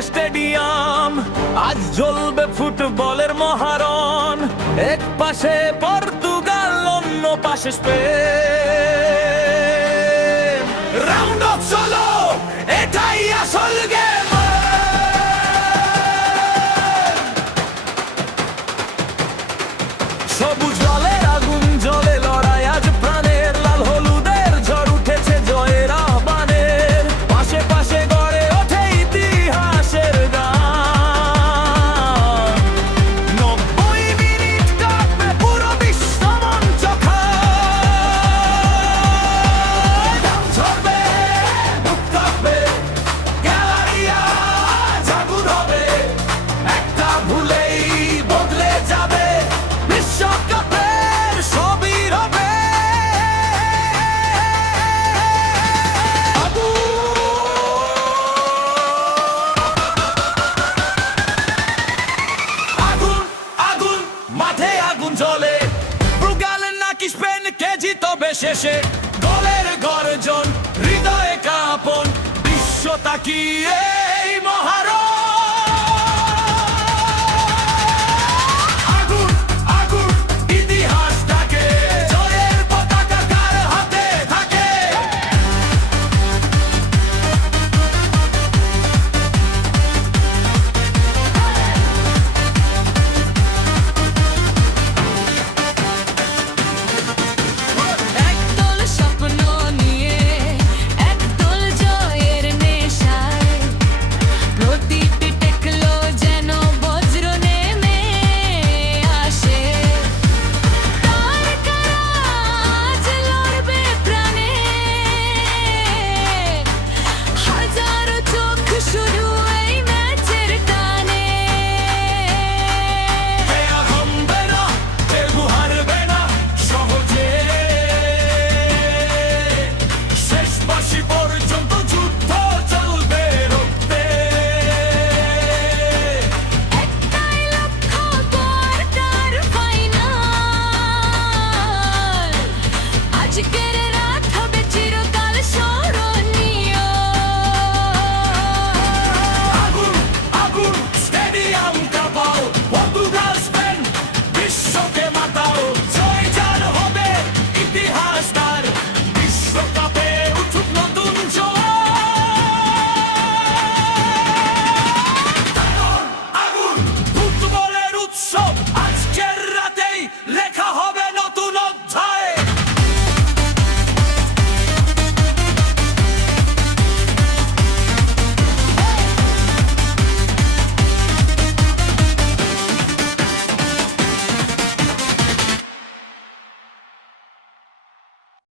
যে স্টেডিয়াম, আজ জ্বলবে ফুটবলের মহারণ। এক পাশে পর্তুগাল, অন্য পাশে স্পেন। রাউন্ড অফ চলো, এটাই আসল গেম। সবুজ লালের আগুন জ্বলে, লড়াই আজ প্রাণের। লাল হলুদের ঝড় উঠেছে জয়ের আহ্বানের। পাশে পাশে গড়ে ওঠে ইতিহাসের গান। 90 মিনিট কাঁপবে পুরো বিশ্ব মঞ্চ খায়। ঢাক ঝরবে, বুক কাঁপবে, গ্যালারি আজ আগুন হবে। একটা ভুলেই বদলে যাবে বিশ্বকাপের সবই হবে। আগুন আগুন মাঠে আগুন জ্বলে। ব্রুগাল নাকি স্পেন কে জিতবে শেষে। গোলের গর্জন হৃদয়ে কাঁপন, বিশ্ব তাকিয়ে